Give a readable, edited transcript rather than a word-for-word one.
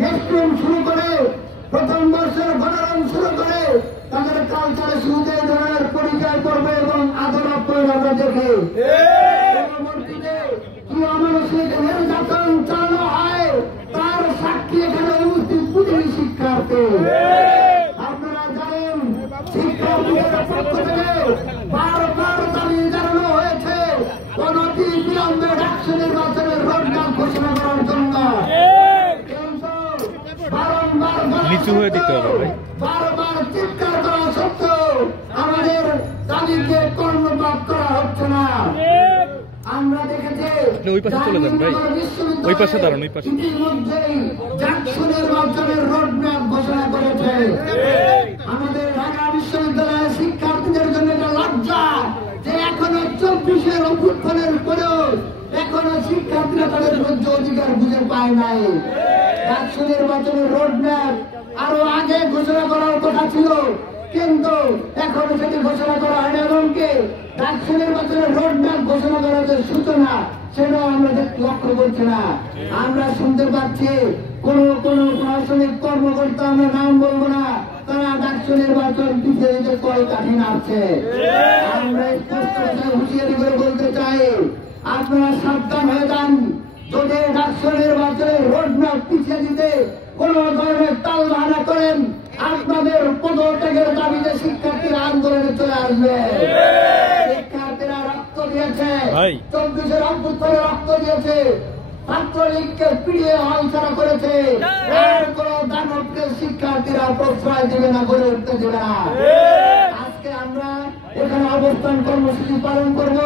Guest room শুরু করে প্রথম বর্ষের গণরম শুরু করে তাদের কালচারে শুরুতে এই ধরনের পরিচয় করবে এবং আদর আপ্যায়ন আমরা দেখি। পরবর্তীতে কি অমানসিক নির্যাতন চালানো হয় তার সাক্ষী এখানে উপস্থিত প্রতিটি শিক্ষার্থী। আপনারা জানেন শিক্ষার্থীদের পক্ষ থেকে বারবার দাবি জানানো হয়েছে অনতি বিলম্বে ডাকসু নির্বাচনের রোডম্যাপ ঘোষণা করার জন্য। নিচু হয়ে দিতে হবে, বারবার চিৎকার করা সত্ত্বেও আমাদের দাবিকে কর্ণপাত করা হচ্ছে না। আমরা দেখেছি ওই পাশে চলে যান ভাই, ওই পাশে দাঁড়ান, ওই পাশে। ইতিমধ্যেই ডাকসু নির্বাচনের রোডম্যাপ ঘোষণা করেছে। আমাদের ঢাকা বিশ্ববিদ্যালয়ের শিক্ষার্থীদের জন্য একটা লজ্জা যে এখনো 24-এর অভ্যুত্থানের পরেও এখনো শিক্ষার্থীরা তাদের ন্যায্য অধিকার খুঁজে পায় নাই। ডাকসু নির্বাচনের রোডম্যাপ আরো আগে ঘোষণা করার কথা ছিল, কিন্তু এখনো সেটি ঘোষণা করা হয়নি। এমনকি ডাকসু নির্বাচনের রোডম্যাপ ঘোষণা করার যে সূচনা সেটাও আমরা লক্ষ্য করছি না। আমরা শুনতে পাচ্ছি কোন কোন প্রশাসনিক কর্মকর্তা, আমরা নাম বলবো না, তারা ডাকসু নির্বাচন পিছিয়ে দিতে কল কাঠি নাড়ছে। আমরা স্পষ্ট কথায় হুঁশিয়ারি করে বলতে চাই, আপনারা সাবধান হয়ে যান। যদি ডাকসু নির্বাচনের রোডম্যাপ পিছিয়ে দিতে কোন ধরনের তাল বাহানা করেন, আপনাদের পদত্যাগের দাবিতে শিক্ষার্থীরা আন্দোলনে চলে আসবে। শিক্ষার্থীরা রক্ত দিয়েছে, 24-এর অভ্যুত্থানে রক্ত দিয়েছে, ছাত্রলীগকে পিড়িয়ে হলছাড়া করেছে। এর কোন দানবকে শিক্ষার্থীরা প্রশ্রয় দেবে না, গড়ে উঠতে দেবে না। আজকে আমরা এখানে অবস্থান কর্মসূচি পালন করব।